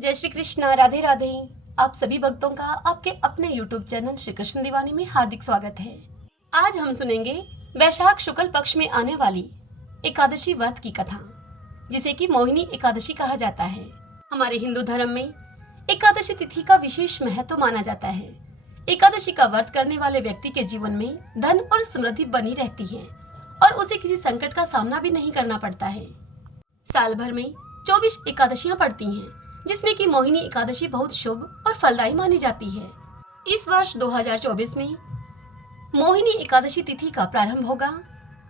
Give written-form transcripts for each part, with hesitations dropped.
जय श्री कृष्णा, राधे राधे। आप सभी भक्तों का आपके अपने YouTube चैनल श्री कृष्ण दीवानी में हार्दिक स्वागत है। आज हम सुनेंगे वैशाख शुक्ल पक्ष में आने वाली एकादशी व्रत की कथा, जिसे कि मोहिनी एकादशी कहा जाता है। हमारे हिंदू धर्म में एकादशी तिथि का विशेष महत्व माना जाता है। एकादशी का व्रत करने वाले व्यक्ति के जीवन में धन और समृद्धि बनी रहती है और उसे किसी संकट का सामना भी नहीं करना पड़ता है। साल भर में 24 एकादशियां पड़ती हैं, जिसमें कि मोहिनी एकादशी बहुत शुभ और फलदायी मानी जाती है। इस वर्ष 2024 में मोहिनी एकादशी तिथि का प्रारंभ होगा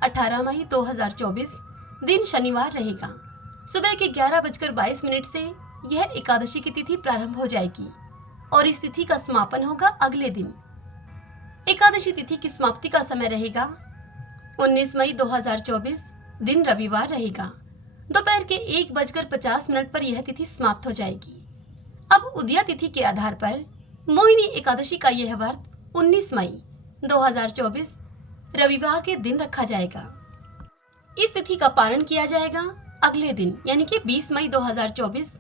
18 मई 2024 दिन शनिवार रहेगा। सुबह के 11:22 से यह एकादशी की तिथि प्रारंभ हो जाएगी और इस तिथि का समापन होगा अगले दिन। एकादशी तिथि की समाप्ति का समय रहेगा 19 मई 2024 दिन रविवार रहेगा। दोपहर के 1:50 पर यह तिथि समाप्त हो जाएगी। अब उदया तिथि के आधार पर मोहिनी एकादशी का यह व्रत 19 मई 2024 रविवार के दिन रखा जाएगा। इस तिथि का पारण किया जाएगा अगले दिन यानी कि 20 मई 2024।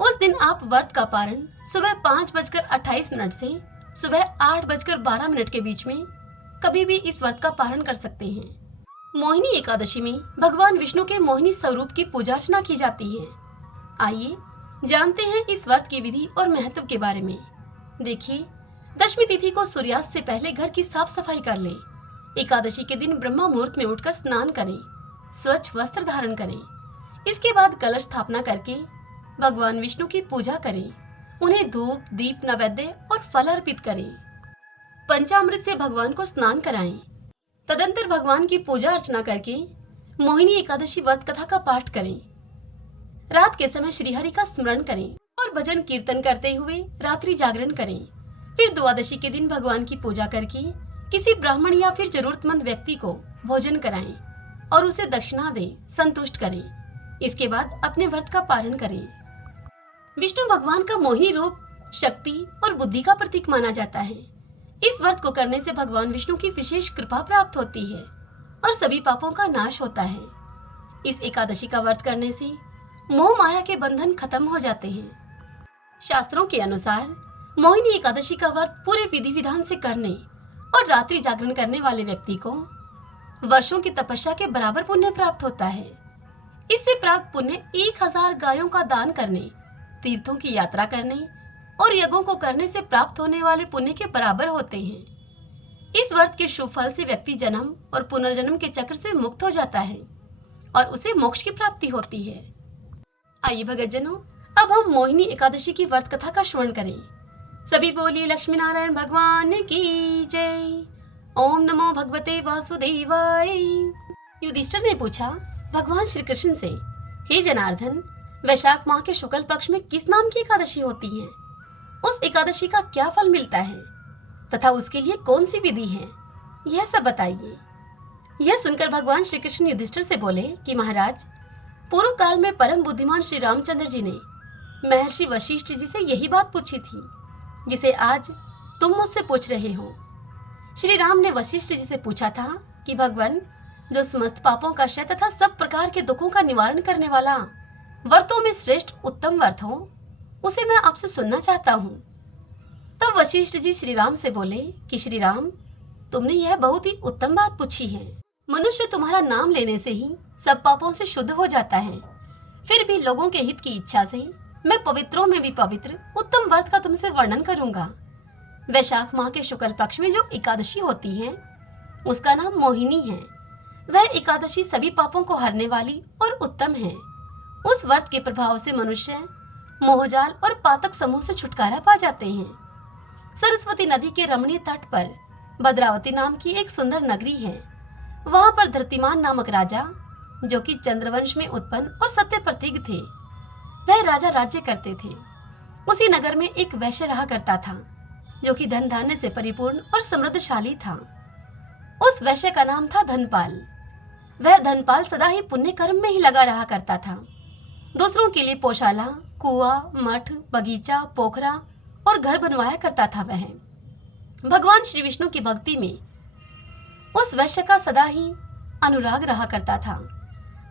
उस दिन आप व्रत का पारण सुबह 5:28 से सुबह 8:12 के बीच में कभी भी इस व्रत का पारण कर सकते हैं। मोहिनी एकादशी में भगवान विष्णु के मोहिनी स्वरूप की पूजा अर्चना की जाती है। आइए जानते हैं इस व्रत की विधि और महत्व के बारे में। देखिए, दशमी तिथि को सूर्यास्त से पहले घर की साफ सफाई कर लें। एकादशी के दिन ब्रह्मा मुहूर्त में उठकर स्नान करें, स्वच्छ वस्त्र धारण करें। इसके बाद कलश स्थापना करके भगवान विष्णु की पूजा करें। उन्हें धूप, दीप, नैवेद्य और फल अर्पित करें। पंचामृत से भगवान को स्नान कराएं। तदंतर भगवान की पूजा अर्चना करके मोहिनी एकादशी व्रत कथा का पाठ करें। रात के समय श्रीहरि का स्मरण करें और भजन कीर्तन करते हुए रात्रि जागरण करें। फिर द्वादशी के दिन भगवान की पूजा करके किसी ब्राह्मण या फिर जरूरतमंद व्यक्ति को भोजन कराएं और उसे दक्षिणा दें, संतुष्ट करें। इसके बाद अपने व्रत का पारण करें। विष्णु भगवान का मोहिनी रूप शक्ति और बुद्धि का प्रतीक माना जाता है। इस व्रत को करने से भगवान विष्णु की विशेष कृपा प्राप्त होती है और सभी पापों का नाश होता है। इस एकादशी का व्रत करने से मोह माया के बंधन खत्म हो जाते हैं। शास्त्रों के अनुसार मोहिनी एकादशी का व्रत पूरे विधि विधान से करने और रात्रि जागरण करने वाले व्यक्ति को वर्षों की तपस्या के बराबर पुण्य प्राप्त होता है। इससे प्राप्त पुण्य 1000 गायों का दान करने, तीर्थों की यात्रा करने और यज्ञों को करने से प्राप्त होने वाले पुण्य के बराबर होते हैं। इस व्रत के शुभ फल से व्यक्ति जन्म और पुनर्जन्म के चक्र से मुक्त हो जाता है और उसे मोक्ष की प्राप्ति होती है। आइए भगतजनों, अब हम मोहिनी एकादशी की व्रत कथा का श्रवण करें। सभी बोलिए लक्ष्मी नारायण भगवान की जय। ओम नमो भगवते वासुदेवाय। युधिष्ठिर ने पूछा भगवान श्री कृष्ण से, हे जनार्दन, वैशाख माह के शुक्ल पक्ष में किस नाम की एकादशी होती है? उस एकादशी का क्या फल मिलता है तथा उसके लिए कौन सी विधि है, यह सब बताइए। यह सुनकर भगवान श्री कृष्ण युधिष्ठिर से बोले कि महाराज, पूर्व काल में परम बुद्धिमान श्री रामचंद्र जी ने महर्षि वशिष्ठ जी से यही बात पूछी थी जिसे आज तुम मुझसे पूछ रहे हो। श्री राम ने वशिष्ठ जी से पूछा था कि भगवान, जो समस्त पापों का क्षय तथा सब प्रकार के दुखों का निवारण करने वाला व्रतों में श्रेष्ठ उत्तम व्रत हो, उसे मैं आपसे सुनना चाहता हूँ। तब वशिष्ठ जी श्री राम से बोले कि श्री राम, तुमने यह बहुत ही उत्तम बात पूछी है। मनुष्य तुम्हारा नाम लेने से ही सब पापों से शुद्ध हो जाता है। फिर भी लोगों के हित की इच्छा से मैं पवित्रों में भी पवित्र उत्तम व्रत का तुमसे वर्णन करूंगा। वैशाख माह के शुक्ल पक्ष में जो एकादशी होती है उसका नाम मोहिनी है। वह एकादशी सभी पापों को हरने वाली और उत्तम है। उस व्रत के प्रभाव से मनुष्य मोहजाल और पातक समूह से छुटकारा पा जाते हैं। सरस्वती नदी के रमणीय तट पर भद्रावती नाम की एक सुंदर नगरी है। वहां पर धृतिमान नामक राजा, जो कि चंद्रवंश में उत्पन्न और सत्य प्रतीक थे, वह राजा राज्य करते थे। उसी नगर में एक वैश्य रहा करता था जो कि धन धान्य से परिपूर्ण और समृद्धशाली था। उस वैश्य का नाम था धनपाल। वह धनपाल सदा ही पुण्य कर्म में ही लगा रहा करता था। दूसरों के लिए पोशाला, कुआं, मठ, बगीचा, पोखरा और घर बनवाया करता था। वह भगवान श्री विष्णु की भक्ति में उस वैश्य का सदा ही अनुराग रहा करता था।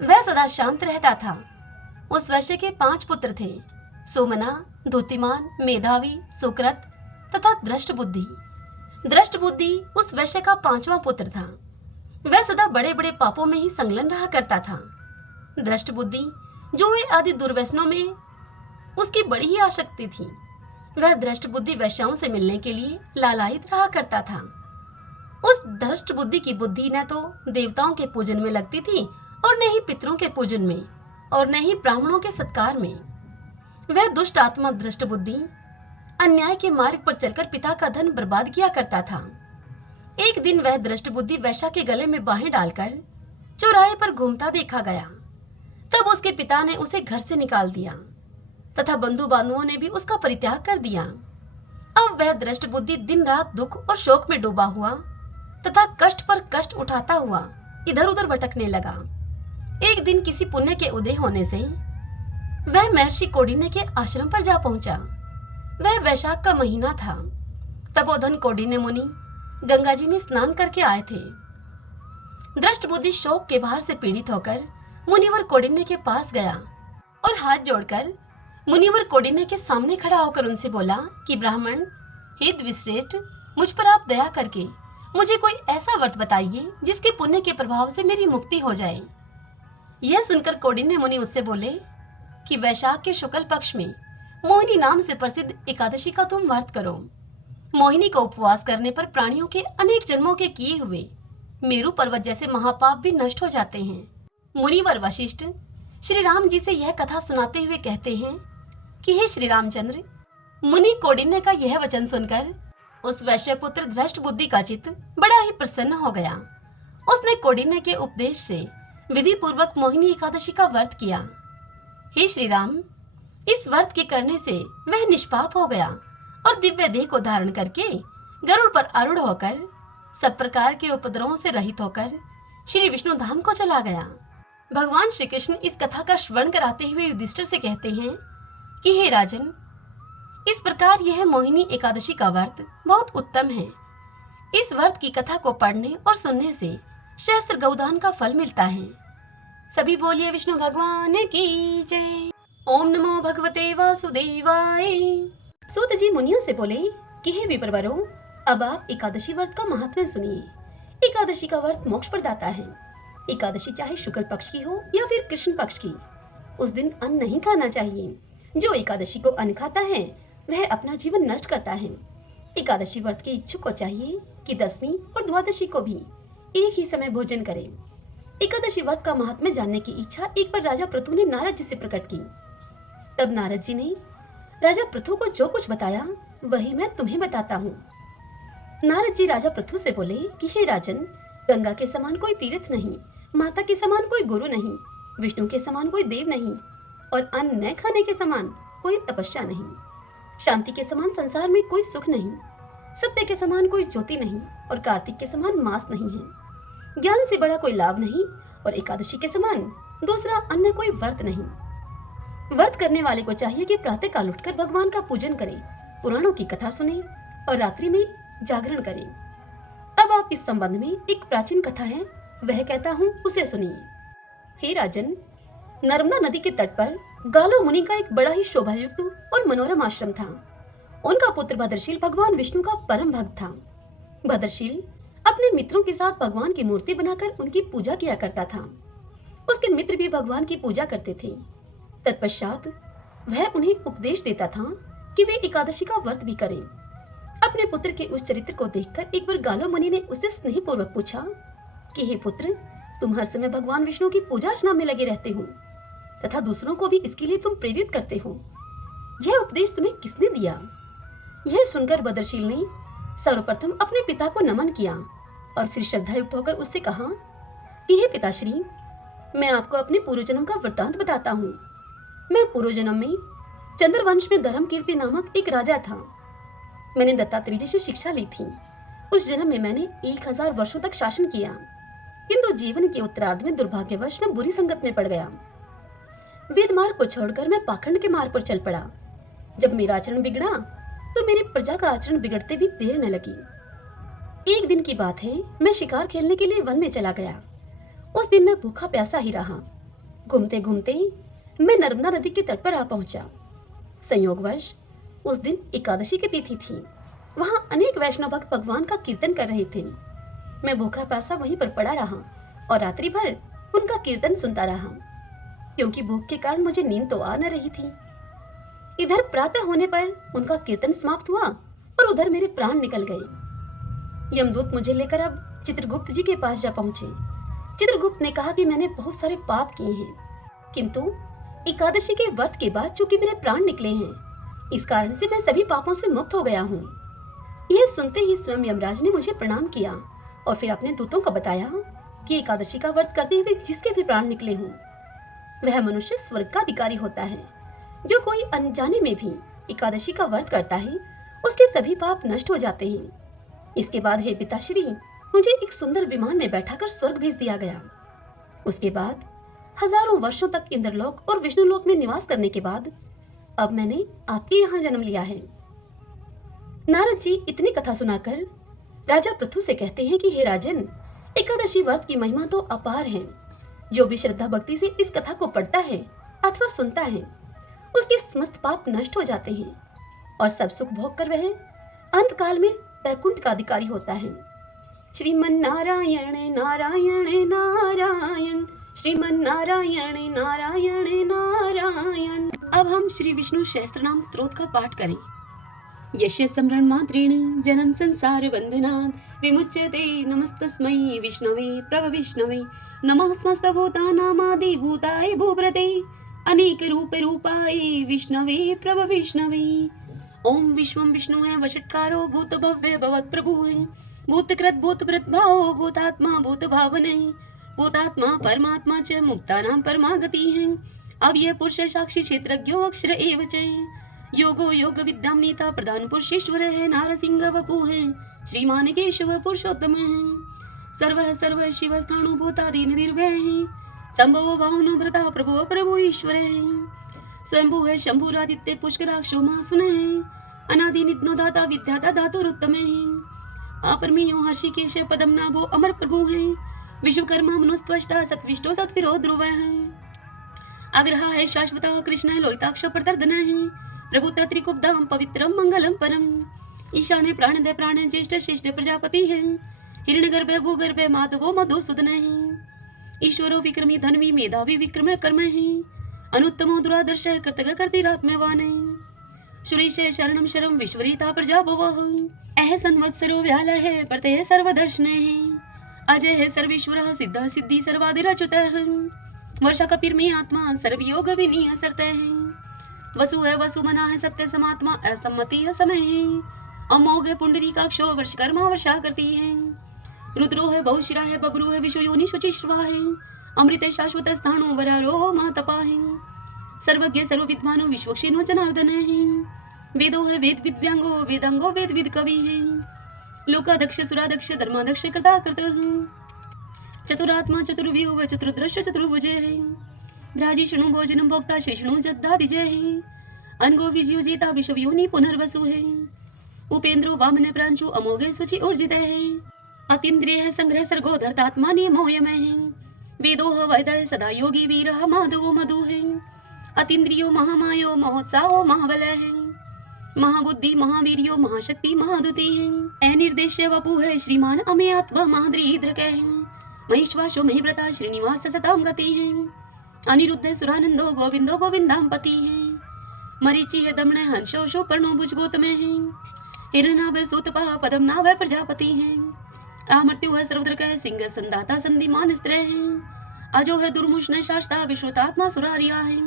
वह सदा शांत रहता था। उस वैश्य के 5 पुत्र थे। सोमना, धोतीमान, मेधावी, सुकृत तथा दृष्ट बुद्धि। दृष्ट बुद्धि उस वैश्य का पांचवा पुत्र था। वह सदा बड़े बड़े पापों में ही संलग्न रहा करता था। दृष्ट बुद्धि जुए आदि दुर्व्यसनों में उसकी बड़ी ही आसक्ति थी। वह दृष्ट बुद्धि वैश्याओं से मिलने के लिए लालायित रहा करता था। उस दृष्ट बुद्धि की बुद्धि न तो देवताओं के पूजन में लगती थी और न ही पितरों के पूजन में और न ही ब्राह्मणों के सत्कार में। वह दुष्ट आत्मा दृष्ट बुद्धि अन्याय के मार्ग पर चलकर पिता का धन बर्बाद किया करता था। एक दिन वह दृष्ट बुद्धि वैश्या के गले में बाहें डालकर चौराहे पर घूमता देखा गया। तब उसके पिता ने उसे घर से निकाल दिया तथा बंधु बांधुओं ने भी उसका परित्याग कर दिया। अब वह दृष्ट बुद्धि दिन रात दुख और शोक में डूबा हुआ तथा कष्ट पर कष्ट उठाता हुआ इधर उधर भटकने लगा। एक दिन किसी पुण्य के उदय होने से वह महर्षि कौंडिन्य के आश्रम पर जा पहुंचा। वह वैशाख का महीना था। तपोधन कौंडिन्य मुनि गंगा जी में स्नान करके आए थे। दृष्ट बुद्धि शोक के भार से पीड़ित होकर मुनिवर कौंडिन्य के पास गया और हाथ जोड़कर मुनिवर कौंडिन्य के सामने खड़ा होकर उनसे बोला कि ब्राह्मण, हे द्विश्रेष्ठ, मुझ पर आप दया करके मुझे कोई ऐसा व्रत बताइए जिसके पुण्य के प्रभाव से मेरी मुक्ति हो जाए। यह सुनकर कौंडिन्य मुनि उससे बोले कि वैशाख के शुक्ल पक्ष में मोहिनी नाम से प्रसिद्ध एकादशी का तुम व्रत करो। मोहिनी का उपवास करने पर प्राणियों के अनेक जन्मों के किए हुए मेरु पर्वत जैसे महापाप भी नष्ट हो जाते हैं। मुनिवर वशिष्ठ श्री राम जी से यह कथा सुनाते हुए कहते हैं कि हे श्री रामचंद्र, मुनि कौंडिन्य का यह वचन सुनकर उस वैश्य पुत्र दृष्ट बुद्धि का चित्त बड़ा ही प्रसन्न हो गया। उसने कौंडिन्य के उपदेश से विधि पूर्वक मोहिनी एकादशी का व्रत किया। हे श्री राम, इस व्रत के करने से वह निष्पाप हो गया और दिव्य देह को धारण करके गरुड़ पर आरूढ़ होकर सब प्रकार के उपद्रवों से रहित होकर श्री विष्णु धाम को चला गया। भगवान श्री कृष्ण इस कथा का श्रवण कराते हुए युधिष्ठिर से कहते हैं कि हे राजन, इस प्रकार यह मोहिनी एकादशी का व्रत बहुत उत्तम है। इस व्रत की कथा को पढ़ने और सुनने से सहस्त्र गौदान का फल मिलता है। सभी बोलिए विष्णु भगवान की जय। ओम नमो भगवते वासुदेवाय। सूत जी मुनियों से बोले कि हे विप्रवरों, अब आप एकादशी व्रत का महात्म्य सुनिए। एकादशी का व्रत मोक्ष प्रदाता है। एकादशी चाहे शुक्ल पक्ष की हो या फिर कृष्ण पक्ष की, उस दिन अन्न नहीं खाना चाहिए। जो एकादशी को अन्न खाता है वह अपना जीवन नष्ट करता है। एकादशी व्रत के इच्छुक को चाहिए कि दसवीं और द्वादशी को भी एक ही समय भोजन करे। एकादशी व्रत का महात्म्य जानने की इच्छा एक बार राजा पृथु ने नारद जी से प्रकट की। तब नारद जी ने राजा पृथु को जो कुछ बताया वही मैं तुम्हें बताता हूँ। नारद जी राजा पृथु से बोले कि हे राजन, गंगा के समान कोई तीर्थ नहीं, माता के समान कोई गुरु नहीं, विष्णु के समान कोई देव नहीं और अन्न न खाने के समान कोई तपस्या नहीं। शांति के समान संसार में कोई सुख नहीं, सत्य के समान कोई ज्योति नहीं और कार्तिक के समान मास नहीं है। ज्ञान से बड़ा कोई लाभ नहीं और एकादशी के समान दूसरा अन्य कोई व्रत नहीं। व्रत करने वाले को चाहिए कि प्रातः काल उठकर भगवान का पूजन करें, पुराणों की कथा सुने और रात्रि में जागरण करें। अब आप इस संबंध में एक प्राचीन कथा है, वह कहता हूँ, उसे सुनिए। हे राजन, नर्मदा नदी के तट पर गालो मुनि का एक बड़ा ही शोभायुक्त और मनोरम आश्रम था। उनका पुत्र भद्रशील भगवान विष्णु का परम भक्त था। भद्रशील अपने मित्रों के साथ भगवान की मूर्ति बनाकर उनकी पूजा किया करता था। उसके मित्र भी भगवान की पूजा करते थे। तत्पश्चात वह उन्हें उपदेश देता था कि वे एकादशी का व्रत भी करें। अपने पुत्र के उस चरित्र को देखकर एक बार गालो मुनि ने उससे स्नेहपूर्वक पूछा कि हे पुत्र, तुम हर समय भगवान विष्णु की पूजा अर्चना में लगे रहते हो तथा दूसरों को भी इसके लिए तुम प्रेरित करते हो। यह उपदेश तुम्हें किसने दिया? यह सुनकर भद्रशील ने सर्वप्रथम अपने पिता को नमन किया और फिर श्रद्धायुक्त होकर उससे कहा कि हे पिताश्री, मैं आपको अपने पूर्व जन्म का वृत्तांत बताता हूँ। मैं पूर्व जन्म में चंद्रवंश में धर्म कीर्ति नामक एक राजा था। मैंने दत्तात्रेय जी से शिक्षा ली थी। उस जन्म में मैंने 1000 वर्षों तक शासन किया, किंतु जीवन के उत्तरार्ध में दुर्भाग्यवश मैं बुरी संगत में पड़ गया। वेद मार्ग को छोड़कर मैं पाखंड के मार्ग पर चल पड़ा। जब मेरा आचरण बिगड़ा तो मेरी प्रजा का आचरण बिगड़ते भी देर न लगी। एक दिन की बात है, मैं शिकार खेलने के लिए वन में चला गया। उस दिन मैं भूखा प्यासा ही रहा। घूमते घूमते मैं नर्मदा नदी के तट पर आ पहुंचा। संयोगवश उस दिन एकादशी की तिथि थी। वहां अनेक वैष्णव भक्त भगवान का कीर्तन कर रहे थे। मैं भूखा प्यासा वहीं पर पड़ा रहा और रात्रि भर उनका कीर्तन सुनता रहा, क्योंकि भूख के कारण मुझे नींद तो आ न रही थी। इधर प्रातः होने पर उनका कीर्तन समाप्त हुआ और उधर मेरे प्राण निकल गए। यमदूत मुझे लेकर अब चित्रगुप्त जी के पास जा पहुंचे। चित्रगुप्त ने कहा कि मैंने बहुत सारे पाप किए हैं, किंतु एकादशी के व्रत के बाद चूंकि मेरे प्राण निकले हैं, इस कारण से मैं सभी पापों से मुक्त हो गया हूँ। यह सुनते ही स्वयं यमराज ने मुझे प्रणाम किया और फिर अपने दूतों को बताया कि एकादशी का व्रत करते हुए जिसके भी प्राण निकले हों, वह मनुष्य स्वर्ग का अधिकारी होता है। जो कोई अनजाने में भी एकादशी का व्रत करता है, उसके सभी पाप नष्ट हो जाते हैं। इसके बाद हे पिताश्री, मुझे एक सुंदर विमान में बैठाकर स्वर्ग भेज दिया गया। उसके बाद हजारों वर्षों तक इंद्रलोक और विष्णुलोक में निवास करने के बाद अब मैंने आपके यहाँ जन्म लिया है। नारद जी इतनी कथा सुनाकर राजा पृथु से कहते हैं कि हे राजन, एकादशी व्रत की महिमा तो अपार है। जो भी श्रद्धा भक्ति से इस कथा को पढ़ता है अथवा सुनता है, उसके समस्त पाप नष्ट हो जाते हैं और सब सुख भोग कर वह अंत काल में वैकुंठ का अधिकारी होता है। श्रीमन नारायण नारायण नारायण, श्रीमन नारायण नारायण नारायण। अब हम श्री विष्णु सहस्त्रनाम स्तोत्र का पाठ करें। यस्य स्मरण मात्रेण जन्म संसार बंधनात् विमुच्यते, नमस्तस्मै विष्णवे प्रभविष्णवे, नमः समस्त भूतानामादि भूताय भूभृते, अनेक रूप रूपाय विष्णवे प्रभविष्णवे। ओम विश्वं विष्णुः वषट्कारो भूत भव्य भवत् प्रभुः, भूतकृत भूतभृत भावो भूतात्मा भूत भावने, भूतात्मा परमात्मा च मुक्तानां परमा गति है। अब यह पुरुष साक्षी क्षेत्रज्ञो अक्षर एव च, योगो योग विद्यां नीता प्रधान पुरुषेश्वर है, नारसिंह वपु है, श्रीमान केशव पुरुषोत्तम है। सर्व शिव स्थाणु भूतादि निर्भय है, संभवो भावनो भ्रता प्रभो प्रभु ईश्वर है। स्वयंभू है शंभुरादित्य पुष्कराक्षो महासुन है, अनादि नित्नो दाता विद्याता धातुरुत्तम है। अपरमेयो हर्षिकेश पदम नाभो अमर प्रभु है, विश्वकर्मा मनुस्त्वष्टा सत्विष्टो सत्विरो ध्रुव है। अग्रह है शाश्वता कृष्ण लोहिताक्ष प्रतर्दन है, प्रभु त्रिकुब्धाम पवित्रम मंगलम परम। ईशाने प्राणदय प्राण ज्येष्ठ श्रेष्ठ प्रजापति है, हिरण्यगर्भ भूगर्भ माधवो मधुसूदन है। ईश्वरो विक्रमी धनवी मेधावी विक्रम कर्म है, अनुत्तमो दुरादर्श कृतज्ञ कर्तिरात्मवान है। सुरेश शरणम शरम विश्वरीता प्रजा भुवः, अह संवत्सरो व्याल है प्रत्यय सर्वदर्शन है। अजय है सर्वेश्वर सिद्ध सिद्धि सर्वादिरच्युतः, वर्षा कपिर्मे आत्मा सर्वयोग विनीय सरत है। वसु है वसुमना है सत्य समात्मा असम्मति है समय है। अमोघ है पुंडरीकाक्षो वर्षकर्मा वर्षा करती है। रुद्रो है बहुशिरा है बबरू है विश्व योनि शुचिश्रवा है। अमृत है शाश्वत स्थाणु वरारो महतपा है। सर्वज्ञ सर्वविद्वानो विश्वक्षिणो जनार्दन है। वेदो है वेद विद्यांगो वेदांगो वेद विद कवि है। लोकादक्ष सुरादक्ष धर्मादक्ष कृता कृत है। चतुरात्मा चतुर्व्यूह चतुर्दृश्य चतुर्भुज है। भ्राजिष्णु भोजनम भोक्ता शेषणु जगदादिजय है। अनगो विजयो जेता विश्वयोनि पुनर्वसु है। उपेंद्रो वामन प्रांशु अमोघे सुचि ऊर्जित है। अतीन्द्रिय है संग्रह सर्गो धर्तात्मा नियमोयमय है। वेदो वैदय सदा योगी वीर माधवो मधु है। अतीन्द्रियो महामायो महोत्साहो महाबल है। महाबुद्धि महावीर्यो महाशक्ति महादुति है। अनिर्देश्य वपु है श्रीमान अमे आत्मा महाद्रीद्रक है। महेश्वासो महिव्रता श्रीनिवास सताम गति है। अनिरुद्ध सुरानंदो गोविंदो गोविंदाम पति है। मरीचि है दमन हंसो शोपर्णो भुजगोतम है। हिरणाभ सूतपा पदम नाभ प्रजापति है। अमृत्यु है सर्वद्रक है सिंह संदाता संधिमान स्त्र है। अजो है दुर्मुष्ण शास्ता विश्रुतात्मा सुरारिया है।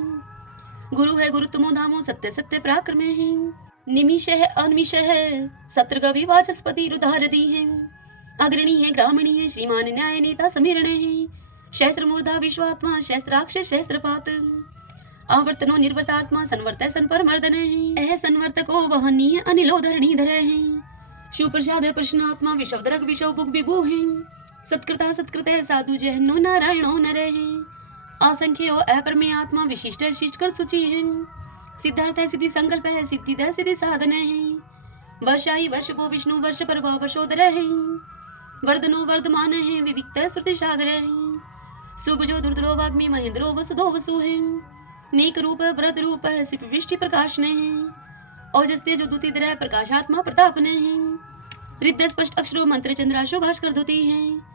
गुरु है गुरुत्तमो धामो सत्य सत्य पराक्रम है। निमिष है अनिमिष है सत्रगवि वाचस्पति रुधारदी है। अग्रणी है ग्रामणी है श्रीमान न्याय नेता समीरण है। सहस्त्र मूर्धा विश्वात्मा सहस्त्राक्ष सहस्त्रपात। आवर्तनो निर्वर्तात्मा संवर्त संपर मर्दन है। अह संवर्तको वहनीय अनिलो धरणीधर है। सुप्रसाद प्रश्नात्मा विश्वदरक विश्व भुग विभु है। सत्कृता सत्कृत साधु जहनो नारायणो नर है। असंख्यो अपरमे आत्मा विशिष्ट शिष्टकृत सूचि है। सिद्धार्थ है सिद्धि संकल्प है सिद्धि दय सिद्धि साधन है। वर्षाई वर्षपो विष्णु वर्ष पर वर्षोदर है। वर्धनो वर्धमान है विविक्त श्रुति सागर है। सुभजो दुर्धरो वाग्मी महेंद्रो वसुधो वसु है। नीक रूप व्रत रूप सिप वृष्टि प्रकाशने औजस्ते जो दूती द्रय प्रकाशात्मा प्रतापने हृदय स्पष्ट अक्षरों मंत्र चंद्राशु भास्कर धोती हैं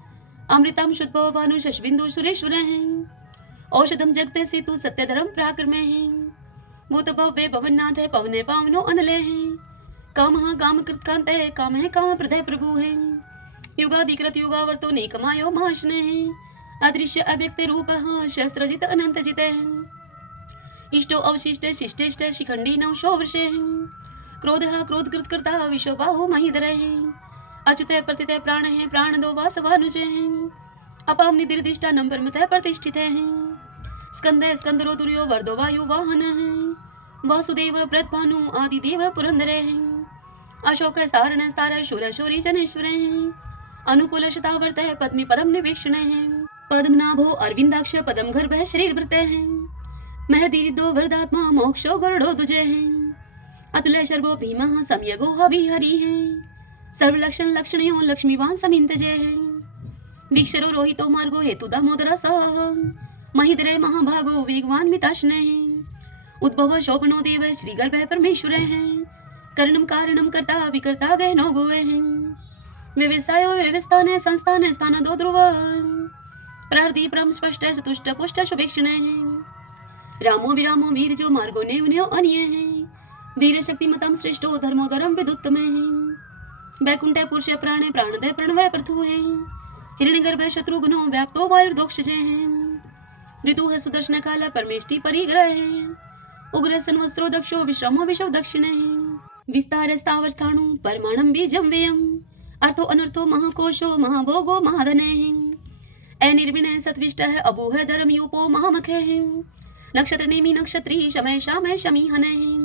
अमृतम शुद्ध भानु शशबिंदु सुरेश्वर हैं औषधम जगते सेतु सत्य धर्म पराक्रमे हैं भूत भव्य भवननाथ है पवने पावनो अनले हैं काम काम कृत कांत है काम है काम प्रदय प्रभु हैं युगाधिकृत युगावर्तो नेकमायो महाशने हैं अदृश्य अव्यक्त रूप शस्त्रजित अनंत जित हैं इष्टो अवशिष्ट शिष्टेष्ट शिखंडी नवशो वर्षे हैं क्रोध क्रोध कृत विश्व बाहु महीधर हैं अच्युत प्रतित प्राण है प्राण दो वासवानुज हैं अपाम निदिर्दिष्टा नंबर मत प्रतिष्ठित हैं स्कंदरो दुर्यो वर्दो वायु वाहन हैं वासुदेव प्रतभानु आदि देव पुरंदर हैं अशोक सारण स्तार शूर शौरी जनेश्वर हैं अनुकूल शतावर्त है पद्मी पदम निवेक्षण हैं पद्मनाभो अरविंदाक्ष पदम गर्भ शरीर भृत हैं महदीरिदो वरदात्मा मोक्षो गरुड़ो दुजे हैं अतुल शर्वो भीम सम्यगो हवि हरि हैं सर्वलक्षण लक्षणयो लक्ष्मीवान समिंत जय हैं वीक्षरो रोहितो मार्गो हेतु दामोदर सह महिद्रे महाभागो वेगवान मिताशने हैं उद्भव शोभनो देव श्री गर्भ परमेश्वर हैं करणम कारणम कर्ता विकर्ता गहनो गोवे हैं व्यवसायो व्यवस्थाने संस्थाने स्थान दो ध्रुव प्रार्थी परम स्पष्ट चतुष्ट पुष्ट शुभेक्षण हैं रामो विरामो वीर जो मार्गो ने उन्हें अन्य हैं वीर शक्ति मतम श्रेष्ठो धर्मोधरम विदुत्तम हैं वैकुंठ पुरुष प्राणे प्राणदय प्रणवय प्रथु हैं हिरण्यगर्भ शत्रुघ्नो व्याप्तो वायुर्दोक्ष जय हैं ऋतु है सुदर्शन काल परमेष्टि परिग्रह है उग्र संवस्त्रो दक्षो विश्रमो विश्व दक्षिण है विस्तार स्थावर स्थाणु परमाणम बीजम व्ययम अर्थो अनर्थो महाकोशो महाभोगो महाधने है अनिर्विणय सत्विष्ट है अबू है धर्म यूपो महामख है नक्षत्र नेमी नक्षत्री शमय शामय शमी हने है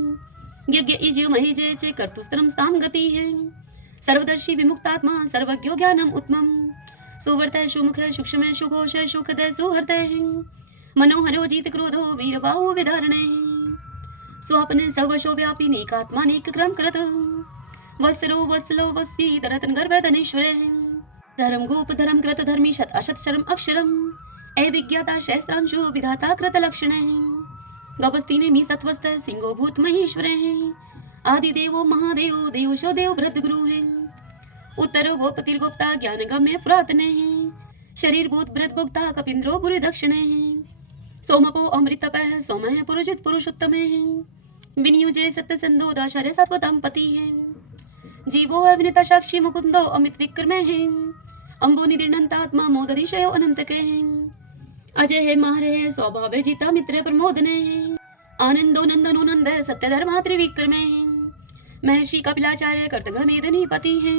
यज्ञ इज्य महेजय चे कर्तुस्त्रम स्थाम गति है सर्वदर्शी विमुक्तात्मा सर्वज्ञो ज्ञानम उत्तमम सुवर्त सुमुख सूक्ष्म सुघोष सुखद सुहृत है मनोहरो जीत क्रोधो वीर बाहु विधारणे स्वापने सर्वशो व्यापी नेकात्मा नेक क्रम करत वत्सरो वत्सलो वत्सी धरतन गर्भ धनेश्वर धर्म गोप धर्म कृत धर्मी शत अशत शरम अक्षरम ए विज्ञाता शस्त्रांशु विधाता कृत लक्षण गपस्ती ने मी सत्वस्त सिंहो भूत महेश्वर आदि देवो महादेव देवशो देव भृत गुरु है उत्तर गोपतिर गोप्ता ज्ञान गम्य पुरातन है शरीर भूत भृत भोक्ता कपिंद्रो बुरी दक्षिण है सोमपो अमृतप सोम है पुरुषित पुरुषोत्तम है विनियुजे सत्य संदो दाशर्य सत्वतम पति है जीवो है विनिता साक्षी मुकुंदो अमित विक्रम है अंबो निदिर्णंतात्मा मोदधिशयो अनंत के हैं अजय है माहर है स्वभाव जीता मित्र प्रमोदने है आनंदो नंदनो नंद सत्य धर्मा त्रिविक्रम है महर्षि कपिलाचार्य कर्तघमेदनी पति है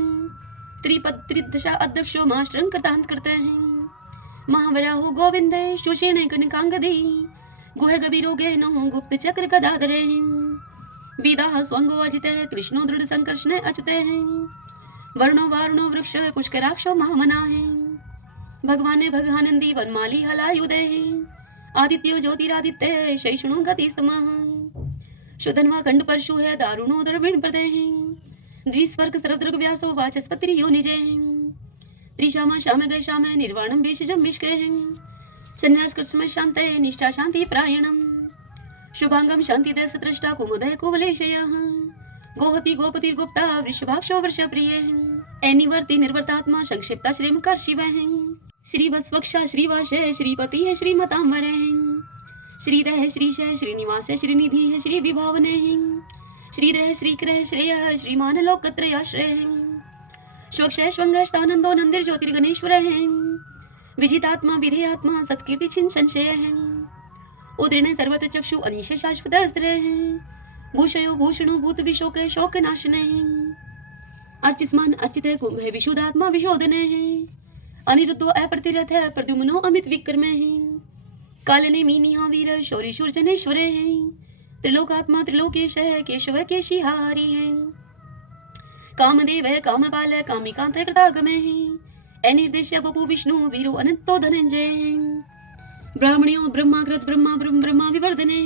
त्रिपद त्रिदशा अध्यक्षो मास्टरं कृतांत करते हैं महावराहो गोविंद सुषेण कनकांगदी गुह गभीरो गहनो गुप्त चक्र कदाधरे वेदा स्वंगो अजित कृष्णो दृढ़ संकर्षण अच्युत वर्णो वारणो वृक्ष पुष्कराक्षो महामना है भगवान भगानंदी वनमाली हलायुदय आदित्यो ज्योतिरादित्य शैषणो गति स्तमः शुद्धन्वा खंड परशु है दारुणो द्रविण प्रदय द्विस्वर्ग सर्वदृग व्यासो वाचस्पति यो निजय त्रिशामा श्याम गय श्याम निर्वाणम विशजम विष्क संन्यास कृष्ण शांत निष्ठा शांति प्रायणम शुभांगम शांति दस दृष्टा कुमुदय कुवलेशय गोहति गोपतिर गुप्ता वृषभाक्षो वर्ष प्रिय निवर्ति निर्वर्तात्मा संक्षिप्ता श्रीमुखर शिव श्रीवत्स्वक्षा श्रीवास श्रीपति है श्रीमतांबर श्रीदय श्रीश श्रीनिवास श्रीनिधि है श्री विभावन श्रीद्रह श्रीक्रह श्रेय श्रीमान लोकत्रयाश्रय स्वक्षय स्वंगस्तानंदो नंदिर ज्योतिर्गणेश्वर विजितात्मा विधेयात्मा सत्कीर्ति छिन संशय उदृण सर्वत चक्षु अनिश शाश्वत अस्त्र भूषयो भूषणो भूत विशोक शोक नाशन अर्चिस्मान अर्चित कुंभ विशुद्धात्मा विशोधन अनिरुद्धो अप्रतिरथ प्रद्युम्नो अमित विक्रम कालने मीनिहा वीर शौरी शूर जनेश्वर त्रिलोकात्मा त्रिलोकेश केशव केशिहारी कामदेव कामपाल कामिकांत कृतागम अनिर्देश्य बपु विष्णु वीरो अनंतो धनंजय ब्राह्मण्यो ब्रह्माकृत ब्रह्मा ब्रह्म ब्रह्मा विवर्धने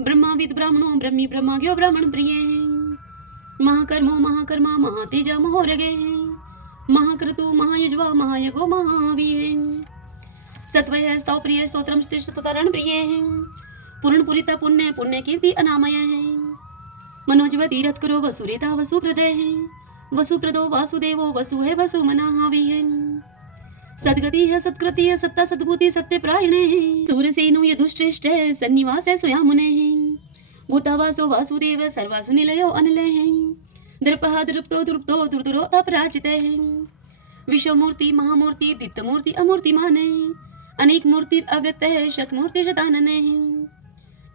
ब्रह्माविद ब्राह्मणो ब्रह्मी ब्रह्माज्ञो ब्राह्मण प्रिय महाकर्मो महाकर्मा महातेजा महोरगे महाक्रतु महायज्वा महायगो महावीर सत्वय स्तोप्रिय स्तोत्रम स्तोतरण प्रिय पूर्ण पुरिता पुण्य पुण्य कीर्ति अनामय है। मनोजव तीरथ करो वसुरेता वसुप्रदय है। वसुप्रदो वासुदेवो वसु है वसु मना हावी है। सदगति है सत्कृति है सत्ता सद्भूति सत्य प्रायणे है। सूरसेनो यदुश्रेष्ठ है सन्निवास है स्वयामुने है। भूतावासो वासुदेव सर्वासु निलयो अनिलय है। दृपः दृप्तो दृप्तो दुर्दुरो अपराजित है। विश्वमूर्ति महामूर्ति दीप्तमूर्ति अमूर्तिमान है। अनेक मूर्ति अव्यक्त है शतमूर्ति शतानन है।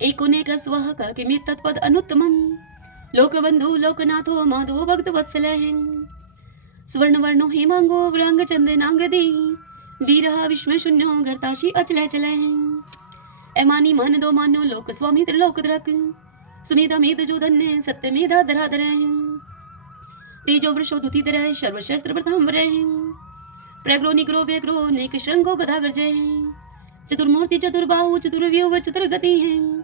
एकोनेक स्वः किमित् तत्पद अनुत्तमम्। लोकबंधु लोकनाथो माधवो भक्त वत्सल है। स्वर्ण वर्णो हेमांगो व्रांग चंदनांगदी। वीरहा विश्व शून्यो गर्ताशी अचल चल है। एमानी मान दो मानो लोक स्वामी त्रिलोक द्रक। सुमेधा मेध जो धन्य सत्य मेधा धराधर है। तेजो वृषो दुतिधर है सर्वशस्त्र प्रथम है। प्रग्रो निग्रो व्यग्रो नेक श्रृंगो गधा गर्जय है। चतुर्मूर्ति चतुर्बाहु चतुर्व्यूह चतुर्गति है।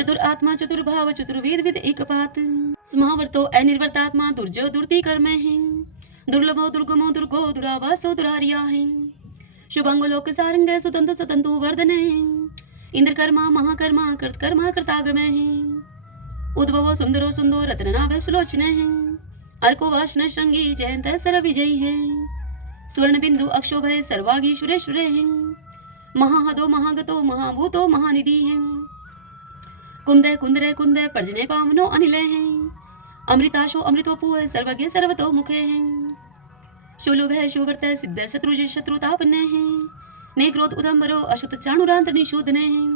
चतुर आत्मा चतुर्भाव चतुर्वेद विद एकपात। समावर्तो अनिर्वर्तात्मा दुर्जो दुर्ति कर्म है। दुर्लभो दुर्गमो दुर्गो दुरावासो दुरारिया है। शुभांगो लोक सारंग सुतंतु सुतंतु वर्धन है। इंद्र कर्मा महाकर्मा कृतकर्मा कृतागम है। उद्भवो सुंदरो सुंदो रत्ननाभ सुलोचन है। अर्को वाशन श्रृंगी जयंत सर विजयी है। स्वर्ण बिंदु अक्षोभ है सर्वागी सुरेश्वर है। महाहदो महागतो महाभूतो महानिधि है। कुंदय कुंदरय कुंदय पर्जने पावनो अनिल है। अमृताशो अमृतोपु है सर्वज्ञ सर्वतो मुखे है। शूलुभ है शुवर्त सिद्ध शत्रुज शत्रुतापन है। नेक्रोध उदंबरो अशुत चाणुरांत निशोधन है।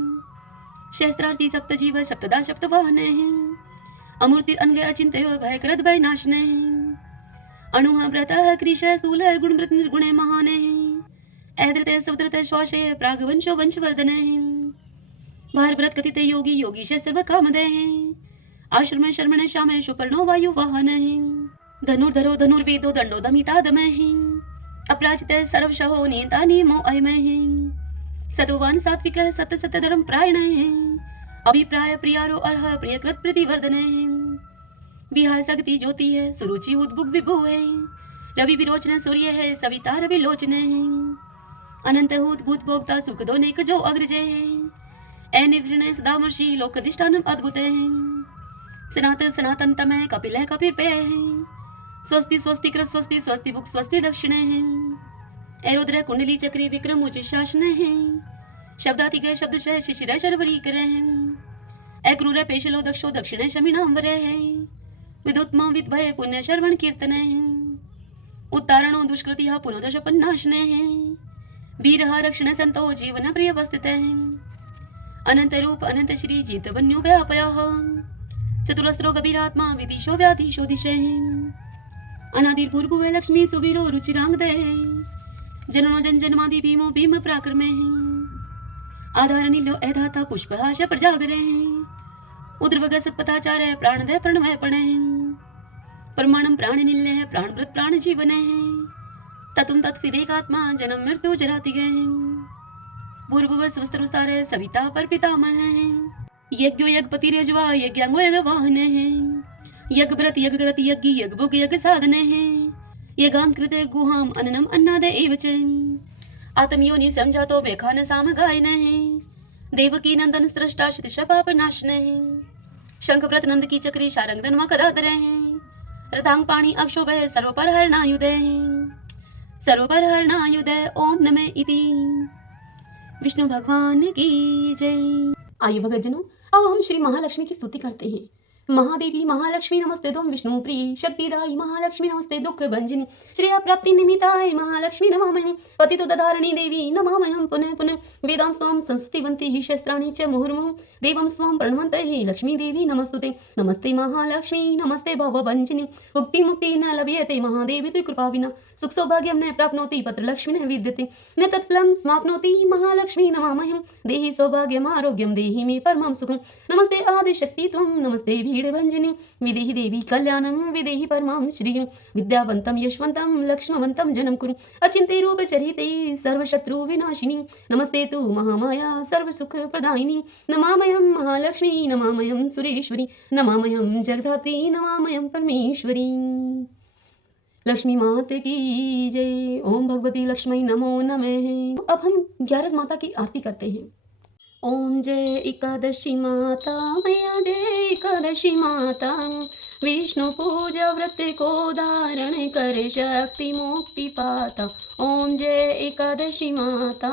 शस्त्रार्थी सप्त जीव सप्तदा सप्त वाहन है। अमूर्ति अनग अचिंत्य भयकृत भय नाशन है। अणुः व्रतः कृशः स्थूलः गुणवृत निर्गुण महान है। ऐद्रत सवद्रत श्वासय प्रागवंशो वंशवर्धन है। भार व्रत कथित योगी योगीश सर्व कामदय है। आश्रम शर्मण श्याम सुपर्णो वायु वाहन है। धनुर्धरो धनुर्वेदो दंडो दमिता दमय है। अपराजित सर्वशहो नियंता नियमो अयमय है। सतोवान सात्विक सत्य सत्य धर्म प्रायण है। अभिप्राय प्रियारो अर्ह प्रियकृत प्रतिवर्धन है। विहार सगति ज्योति है सुरुचि उद्भुग विभु है। रवि विरोचन सूर्य है सविता रवि लोचन है। अनंत भूत भोक्ता सुख दो नेक जो अग्रजय है। अनिवृण सदामर्षि लोकधिष्ठानम अद्भुत है। सनातन सनातन तमय कपिल है कपिर पे है। स्वस्ति स्वस्ति कृत स्वस्ति स्वस्ति भुक स्वस्ति दक्षिण है। एरुद्र कुंडली चक्री विक्रम उच्च शासन है। शब्दातिक शब्दशः शिशिर शर्वरी कर है। अक्रूर पेशलो दक्षो दक्षिण शमिनांबर है। विदुत्म विद्भय पुण्य शर्वण कीर्तन है। उत्तारणो दुष्कृति पुनोदश पन्नाशन है। वीरः रक्षण संतो जीवन प्रिय वस्थित है। अनंत रूप अनंत श्री जीत वन्यो व्यापयः। चतुरस्रो गभीरात्मा विदिशो व्याधीशो दिशे। अनादिर पूर्व है लक्ष्मी सुवीरो रुचिरांगदय है। जननो जन जन्मादि भीमो भीम पराक्रमे है। आधार नीलो ऐधाता पुष्पहाश प्रजागरे है। उद्रवग सत्पथाचार्य प्राणदय प्रणवय पण है। परमाणम प्राण निल्य है प्राणवृत प्राण जीवन है। ततुम तत्विदेकात्मा जन्म मृत्यु जराति गए हैं। भूर्भुव स्वस्तरुस्तार सविता पर पितामह है। यज्ञो यज्ञपति रजवा यज्ञांगो यज्ञ वाहन है। यज्ञ व्रत यज्ञ कृत यज्ञ यज्ञ भोग यज्ञ साधन है। यज्ञांकृत गुहाम अन्नम अन्नाद एव च। आत्मयोनि समझातो वेखान साम गायन है। देवकी नंदन सृष्टा शितिश पाप नाशन है। शंख व्रत नंद की चक्री शारंग धनवा कदाधर है। रथांग पाणी अक्षोभ है सर्वपर हरणायुधय है। सर्वपर हरणायुधय ओम नमः इति। विष्णु भगवान की जय। आइए भगतजनों, अब हम श्री महालक्ष्मी की स्तुति करते हैं। महादेवी महालक्ष्मी नमस्ते तुम विष्णु प्रिय शक्तिदायी महालक्ष्मी नमस्ते दुख भंजनी श्रेय प्राप्ति निमित्ताय महालक्ष्मी नमामहं। पतितो दधारिणी देवी नमामहं पुनः पुनः। वेदां स्वाम संस्तुतिवन्ति हि शस्त्राणि च मुहुर्मुहुः। देवं स्वाम प्रणवन्त हि लक्ष्मी देवी नमस्तुते। नमस्ते महालक्ष्मी नमस्ते भवभंजनी। मुक्ति मुक्ति न लभ्यते महादेवी ते कृपा विना। सुख सौभाग्यं न प्राप्नोति पत्रलक्ष्मी न विद्यते। न तत्फलं समाप्नोति महालक्ष्मी नमामहं। देहि सौभाग्यम् आरोग्यं देहि मे परमं सुखं। नमस्ते आदिशक्ति त्वं नमस्ते भीडभंजनी। विदेहि देवी कल्याणं विदेहि परमां श्रियं। विद्यावन्तं यशवन्तं लक्ष्मवन्तं जनं कुरु। अचिन्त्य रूपचरिते सर्वशत्रु विनाशिनी। नमस्ते तु महामाया सर्वसुख प्रदायिनी। नमामयं महालक्ष्मी नमामयं सुरेश्वरी। नमामयं जगधात्री नमामयं परमेश्वरी। लक्ष्मी माता की जय। ओम भगवती लक्ष्मी नमो नमः। अब हम 11 माता की आरती करते हैं। ओम जय एकादशी माता मैया जय एकादशी माता। विष्णु पूजा व्रत को धारण कर शक्ति मुक्ति पाता। ओम जय एकादशी माता।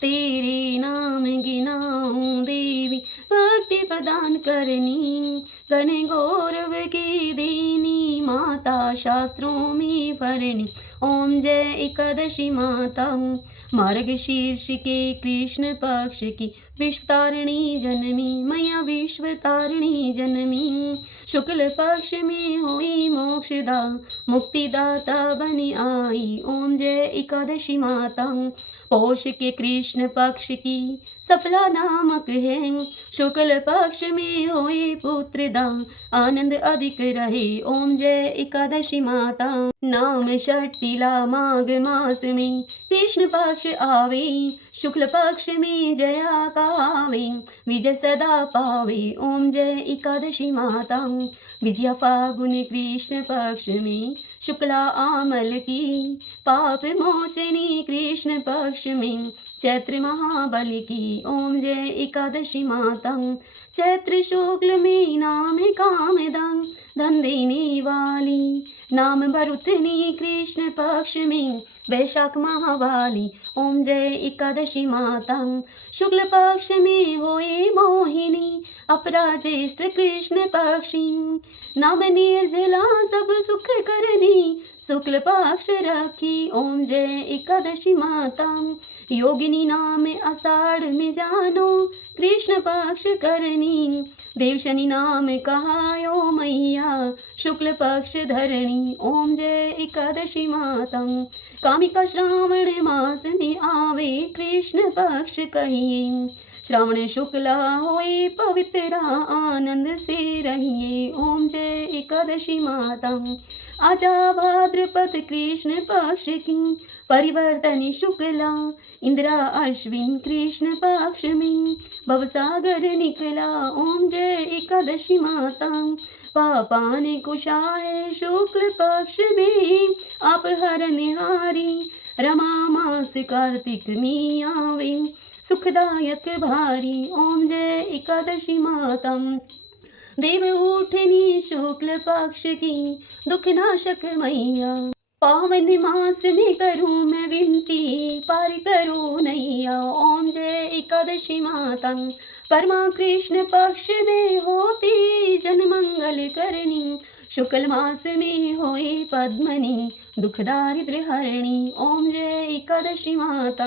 तेरे नाम गिनाऊं देवी भक्ति प्रदान करनी। घन गौरव की दीनी माता शास्त्रों में भरनी। ओम जय एकादशी माता। मार्गशीर्ष के कृष्ण पक्ष की विश्वतारिणी जनमी मैया विश्वतारिणी जनमी। शुक्ल पक्ष में हुई मोक्षदा मुक्तिदाता बनी आई। ओम जय एकादशी माता। पौष के कृष्ण पक्ष की सफला नामक है। शुक्ल पक्ष में हुई पुत्रदा आनंद अधिक रहे। ओम जय एकादशी माता। नाम षष्ठीला माघ मास में कृष्ण पक्ष आवे। शुक्ल पक्ष में जया कावे विजय सदा पावे। ओम जय एकादशी माता। विजया फागुन कृष्ण पक्ष में शुक्ला आमल की। पाप मोचनी कृष्ण पक्ष में चैत्र महाबली की। ओम जय एकादशी माता। चैत्र शुक्ल में नाम है कामदं धन देने वाली। नाम भरुतनी कृष्ण पक्ष में वैशाख महावाली। ओम जय एकादशी माता। शुक्ल पक्ष में होए मोहिनी अपराजेष्ठ कृष्ण पक्षी। नाम निर्जला सब सुख करनी शुक्ल पक्ष रखी। ओम जय एकादशी माता। योगिनी नाम आषाढ़ में जानो कृष्ण पक्ष करनी। देवशनि नाम कहायो मैया शुक्ल पक्ष धरणी। ओम जय एकादशी माता। कामिका श्रावण मास में आवे कृष्ण पक्ष कहिए। श्रावण शुक्ला होए पवित्र आनंद से रहिए। ओम जय एकादशी माता। आजा भाद्रपद कृष्ण पक्ष की परिवर्तन शुक्ला। इंद्रा अश्विन कृष्ण पक्ष में भवसागर निकला। ओम जय एकादशी माता। पापान कुशाय शुक्ल पक्ष में आप हरनिहारी। रमा मास कार्तिक में आवे सुखदायक भारी। ओम जय एकादशी माता। देव उठनी शुक्ल पक्ष की दुखनाशक मैया। पावन मास में करूं मैं विनती पार करो नैया। ओम जय एकादशी माता। परमा कृष्ण पक्ष में होती जन मंगल करनी। शुक्ल मास में होए पद्मनी दुख दारिद्र हरणी। ओम जय एकादशी माता।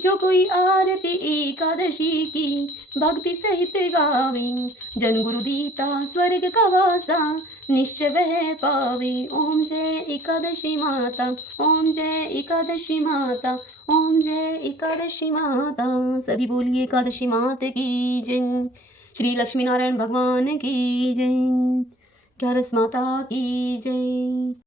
जो कोई आरती एकादशी की भक्ति सहित गावे। जन गुरु दीता स्वर्ग का वासा निश्चय वह पावे। ओम जय एकादशी माता। ओम जय एकादशी माता। ओम जय एकादशी माता। सभी बोलिए एकादशी माता की जय। श्री लक्ष्मी नारायण भगवान की जय। ग्यारस माता की जय।